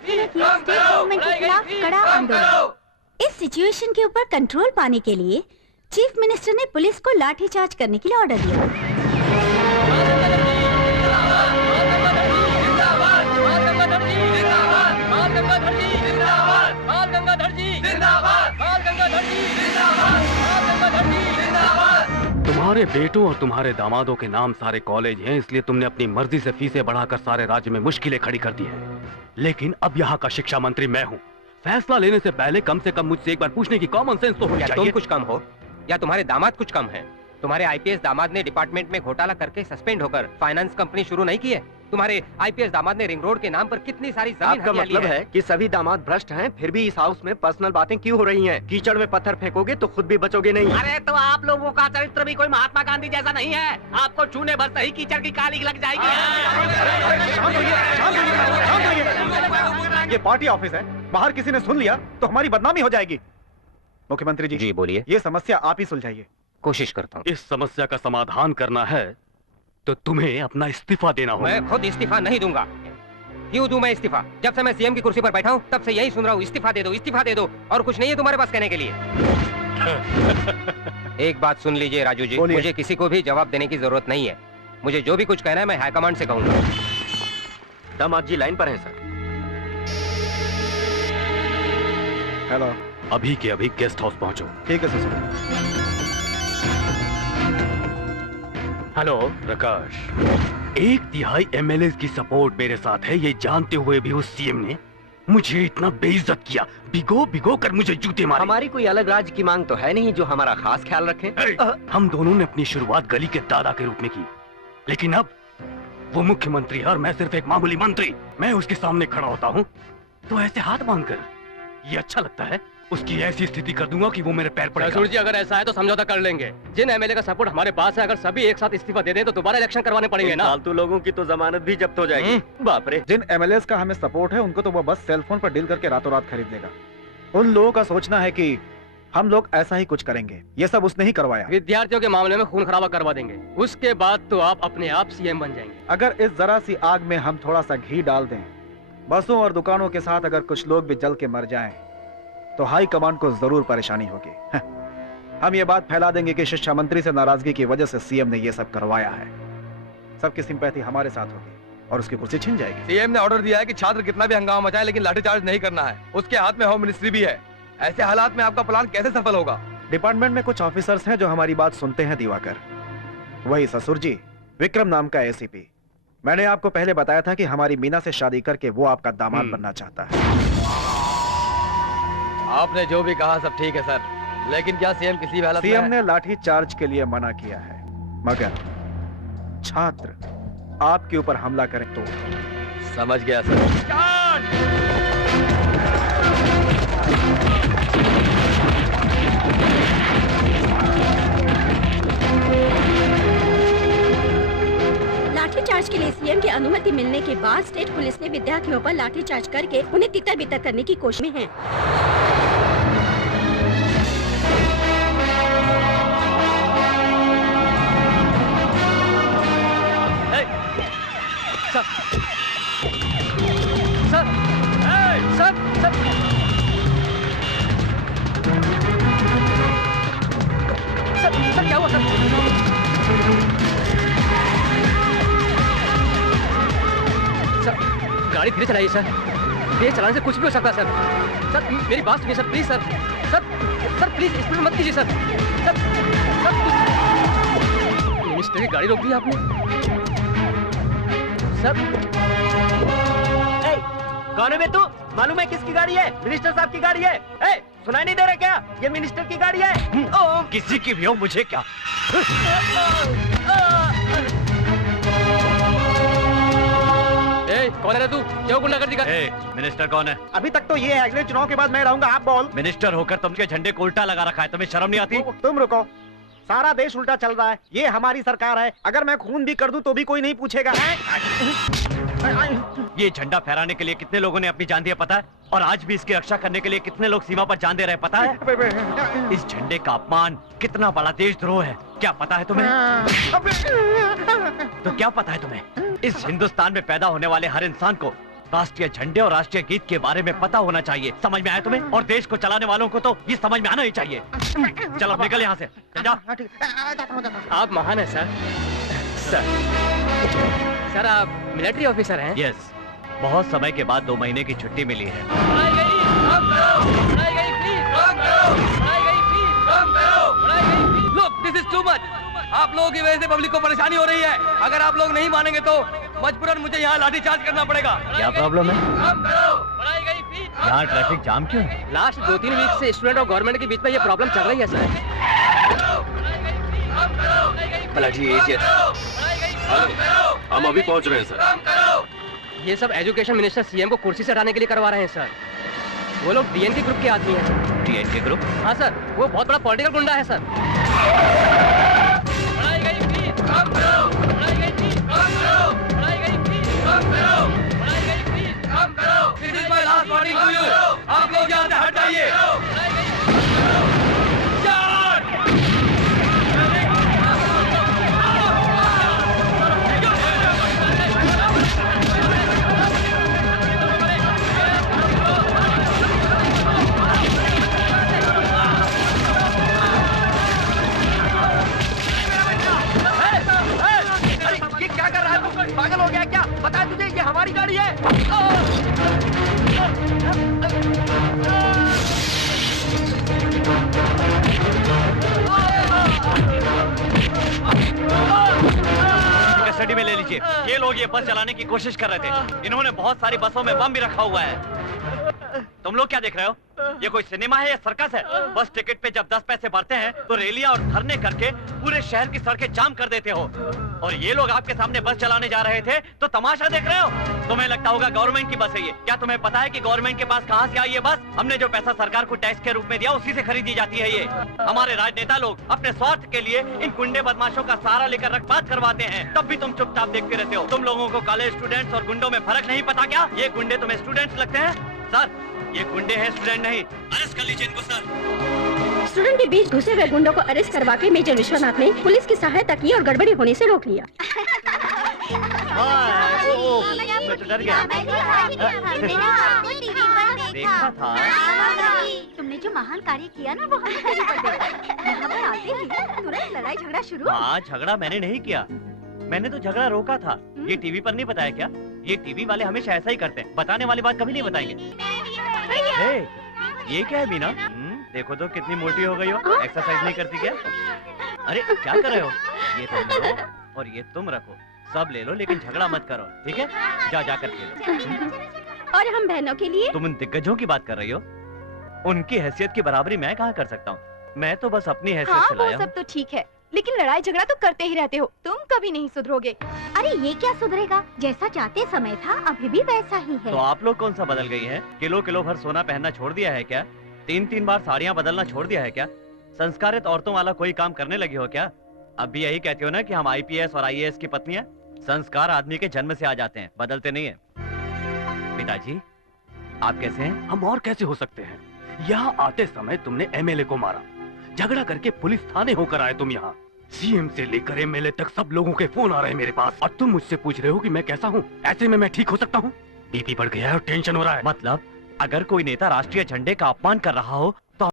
फैसला किया state government के खिलाफ कड़ा आंदोलन। इस सिचुएशन के ऊपर कंट्रोल पाने के लिए चीफ मिनिस्टर ने पुलिस को लाठीचार्ज करने के लिए ऑर्डर दिया। तुम्हारे बेटों और तुम्हारे दामादों के नाम सारे कॉलेज हैं, इसलिए तुमने अपनी मर्जी से फीसें बढ़ाकर सारे राज्य में मुश्किलें खड़ी कर दी हैं। लेकिन अब यहाँ का शिक्षा मंत्री मैं हूँ। फैसला लेने से पहले कम से कम मुझसे एक बार पूछने की कॉमन सेंस तो होनी चाहिए। तुम कुछ कम हो या तुम्हारे दामाद कुछ कम है? तुम्हारे आईपीएस दामाद ने डिपार्टमेंट में घोटाला करके सस्पेंड होकर फाइनेंस कंपनी शुरू नहीं की है। तुम्हारे आईपीएस दामाद ने रिंग रोड के नाम पर कितनी सारी जमीन आपका मतलब है कि सभी दामाद भ्रष्ट हैं, फिर भी इस हाउस में पर्सनल बातें क्यों हो रही हैं? कीचड़ में पत्थर फेंकोगे तो खुद भी बचोगे नहीं। अरे तो आप लोगों का चरित्र भी कोई महात्मा गांधी जैसा नहीं है। आपको छूने भर से ही कीचड़ की काली लग जाएगी। ये पार्टी ऑफिस है, बाहर किसी ने सुन लिया तो हमारी बदनामी हो जाएगी। मुख्यमंत्री जी। जी बोलिए। ये समस्या आप ही सुलझाइए। कोशिश करता हूँ। इस समस्या का समाधान करना है तो तुम्हें अपना इस्तीफा देना होगा। मैं खुद इस्तीफा नहीं दूंगा। क्यों दूं मैं इस्तीफा? जब से मैं सीएम की कुर्सी पर बैठा हूँ तब से यही सुन रहा हूँ, इस्तीफा दे दो, इस्तीफा दे दो, और कुछ नहीं है तुम्हारे पास कहने के लिए। एक बात सुन लीजिए राजू जी, मुझे किसी को भी जवाब देने की जरूरत नहीं है। मुझे जो भी कुछ कहना है मैं हाईकमांड से कहूंगा। दामाद जी लाइन पर हैं सर। हेलो। अभी के अभी गेस्ट हाउस पहुंचो। ठीक है ससुर। हेलो प्रकाश, 1/3 एमएलए की सपोर्ट मेरे साथ है, ये जानते हुए भी उस सीएम ने मुझे इतना बेइज्जत किया, भिगो भिगो कर मुझे जूते मारे। हमारी कोई अलग राज्य की मांग तो है नहीं जो हमारा खास ख्याल रखे। हम दोनों ने अपनी शुरुआत गली के दादा के रूप में की, लेकिन अब वो मुख्यमंत्री है और मैं सिर्फ एक मामूली मंत्री। मैं उसके सामने खड़ा होता हूँ तो ऐसे हाथ बांधकर, ये अच्छा लगता है? उसकी ऐसी स्थिति कर दूंगा कि वो मेरे पैर पड़ेगा। ससुर जी अगर ऐसा है तो समझौता कर लेंगे। जिन एमएलए का सपोर्ट हमारे पास है, अगर सभी एक साथ इस्तीफा दे दें तो दोबारा इलेक्शन करवाने पड़ेंगे ना। फालतू लोगों की तो जमानत भी जब्त हो जाएगी। बाप रे। जिन एमएलए का हमें सपोर्ट है उनको तो वो बस सेल फोन पर डील करके रातों रात खरीद लेगा। उन लोगों का सोचना है कि हम लोग ऐसा ही कुछ करेंगे। ये सब उसने ही करवाया। विद्यार्थियों के मामले में खून खराबा करवा देंगे, उसके बाद तो आप अपने आप सीएम बन जाएंगे। अगर इस जरा सी आग में हम थोड़ा सा घी डाल दें, बसों और दुकानों के साथ अगर कुछ लोग भी जल के मर जाएं, तो हाई कमांड को जरूर परेशानी होगी। हम ये बात फैला देंगे कि शिक्षा मंत्री से नाराजगी की वजह से सीएम ने ये सब करवाया है। सबकी सिंपैथी हमारे साथ होगी और उसकी कुर्सी छिन जाएगी। सीएम ने ऑर्डर दिया है कि छात्र कितना भी हंगामा मचाए लेकिन लाठीचार्ज नहीं करना है। उसके हाथ में होम मिनिस्ट्री भी है। ऐसे हालात में आपका प्लान कैसे सफल होगा? डिपार्टमेंट में कुछ ऑफिसर्स हैं जो हमारी बात सुनते हैं दिवाकर। वही ससुर जी, विक्रम नाम का एसीपी। मैंने आपको पहले बताया था कि हमारी मीना से शादी करके वो आपका दामाद बनना चाहता है। आपने जो भी कहा सब ठीक है सर, लेकिन क्या सीएम किसी भी हालत में सीएम ने लाठी चार्ज के लिए मना किया है, मगर छात्र आपके ऊपर हमला करें तो? समझ गया सर। लाठीचार्ज के लिए सीएम की अनुमति मिलने के बाद स्टेट पुलिस ने विद्यार्थियों पर लाठीचार्ज करके उन्हें तितर बितर करने की कोशिश में है। Sir, sir, sir, sir, sir, क्या हुआ सर? सर, गाड़ी धीरे चलाइए सर। तेज चलाने से कुछ भी हो सकता है सर। सर, मेरी बात सुनिए sir, please sir. Sir, sir please speed मत कीजिए सर। सर, सर, मिनिस्टर की गाड़ी रोक दी आपने। सर, कौन है बे तू? मालूम है किसकी गाड़ी है? मिनिस्टर साहब की गाड़ी है। सुनाई नहीं दे रहा क्या? ये मिनिस्टर की गाड़ी है। किसी की भी हो, मुझे क्या? कौन है तू? क्यों गुंडागर्दी कर? मिनिस्टर कौन है? अभी तक तो ये है, अगले चुनाव के बाद मैं रहूंगा। आप बोल। मिनिस्टर होकर तुमके झंडे को उल्टा लगा रखा है, तुम्हें शर्म नहीं आती? तुम रुको, सारा देश उल्टा चल रहा है। ये हमारी सरकार है, अगर मैं खून भी कर दूं तो भी कोई नहीं पूछेगा। ये झंडा फहराने के लिए कितने लोगों ने अपनी जान दी है पता है? और आज भी इसकी रक्षा करने के लिए कितने लोग सीमा पर जान दे रहे हैं पता है? इस झंडे का अपमान कितना बड़ा देशद्रोह है, क्या पता है तुम्हें? तो क्या पता है तुम्हें? इस हिंदुस्तान में पैदा होने वाले हर इंसान को राष्ट्रीय झंडे और राष्ट्रीय गीत के बारे में पता होना चाहिए, समझ में आया तुम्हें? और देश को चलाने वालों को तो ये समझ में आना ही चाहिए। चलो अब निकल यहाँ से, चल जाओ। आप महान हैं सर। सर आप मिलिट्री ऑफिसर हैं? यस, बहुत समय के बाद 2 महीने की छुट्टी मिली है। Look, this is too much. आप लोगों की वजह से पब्लिक को परेशानी हो रही है। अगर आप लोग नहीं मानेंगे तो मजबूरन मुझे यहाँ लाठीचार्ज करना पड़ेगा। क्या प्रॉब्लम है? यहाँ ट्रैफिक जाम क्यों? लास्ट 2-3 वीक से स्टूडेंट और गवर्नमेंट के बीच में ये प्रॉब्लम चल रही है सर। हम अभी पहुंच रहे हैं सर। ये सब एजुकेशन मिनिस्टर सीएम को कुर्सी से हटाने के लिए करवा रहे हैं सर। वो लोग डीएनके ग्रुप के आदमी हैं सर। DNK group? हाँ सर, वो बहुत बड़ा पॉलिटिकल गुंडा है sir. This is my last warning to you. आप लोग यहाँ से हट जाइए। ये क्या कर रहा है तू? पागल हो गया क्या? बता तुझे ये हमारी गाड़ी है। कस्टडी में ले लीजिए। ये लोग ये बस चलाने की कोशिश कर रहे थे। इन्होंने बहुत सारी बसों में बम भी रखा हुआ है। तुम लोग क्या देख रहे हो? ये कोई सिनेमा है या सर्कस है? बस टिकट पे जब 10 पैसे भरते हैं तो रैलियां और धरने करके पूरे शहर की सड़कें जाम कर देते हो। और ये लोग आपके सामने बस चलाने जा रहे थे तो तमाशा देख रहे हो? तुम्हें लगता होगा गवर्नमेंट की बस है ये। क्या तुम्हें पता है कि गवर्नमेंट के पास कहाँ से आई ये बस? हमने जो पैसा सरकार को टैक्स के रूप में दिया उसी से खरीदी जाती है ये। हमारे राजनेता लोग अपने स्वार्थ के लिए इन गुंडे बदमाशों का सहारा लेकर रक्तपात करवाते हैं, तब भी तुम चुपचाप देखते रहते हो। तुम लोगों को कॉलेज स्टूडेंट्स और गुंडों में फर्क नहीं पता क्या? ये गुंडे तुम्हें स्टूडेंट्स लगते हैं? सर, ये गुंडे हैं, स्टूडेंट नहीं। अरेस्ट कर लीजिए इनको सर। स्टूडेंट के बीच घुसे हुए गुंडों को अरेस्ट करवा के मेजर विश्वनाथ ने पुलिस की सहायता की और गड़बड़ी होने से रोक लिया। मैं तो डर गया। देखा था। तुमने जो महान कार्य किया ना वो हमें टीवी पर देखा। यहाँ पर आते ही तुरंत लड़ाई झगड़ा शुरू। हाँ, झगड़ा मैंने नहीं किया, मैंने तो झगड़ा रोका था। ये टीवी पर नहीं बताया क्या? ये टीवी वाले हमेशा ऐसा ही करते हैं, बताने वाली बात कभी नहीं बताएंगे। हे, ये क्या है मीना? देखो तो कितनी मोटी हो गई हो। एक्सरसाइज नहीं करती क्या? अरे क्या कर रहे हो? ये तुम लो और ये तुम रखो, सब ले लो लेकिन झगड़ा मत करो, ठीक है? जा कर खेलो। और हम बहनों के लिए? तुम उन दिग्गजों की बात कर रही हो, उनकी हैसियत की बराबरी मैं कहाँ कर सकता हूँ? मैं तो बस अपनी हैसियत से लाया हूँ। सब तो ठीक है, लेकिन लड़ाई झगड़ा तो करते ही रहते हो, तुम कभी नहीं सुधरोगे। अरे ये क्या सुधरेगा? जैसा चाहते समय था अभी भी वैसा ही है। तो आप लोग कौन सा बदल गई हैं? किलो किलो भर सोना पहनना छोड़ दिया है क्या? 3-3 बार साड़ियाँ बदलना छोड़ दिया है क्या? संस्कारित औरतों वाला कोई काम करने लगी हो क्या? अब भी यही कहती हो ना कि हम IPS और IAS की पत्नियां? संस्कार आदमी के जन्म से आ जाते हैं, बदलते नहीं है। पिताजी, आप कैसे हैं? हम और कैसे हो सकते हैं? यहाँ आते समय तुमने MLA को मारा, झगड़ा करके पुलिस थाने होकर आए तुम यहाँ। CM से लेकर MLA तक सब लोगों के फोन आ रहे हैं मेरे पास, और तुम मुझसे पूछ रहे हो कि मैं कैसा हूँ? ऐसे में मैं ठीक हो सकता हूँ? BP बढ़ गया है और टेंशन हो रहा है। मतलब अगर कोई नेता राष्ट्रीय झंडे का अपमान कर रहा हो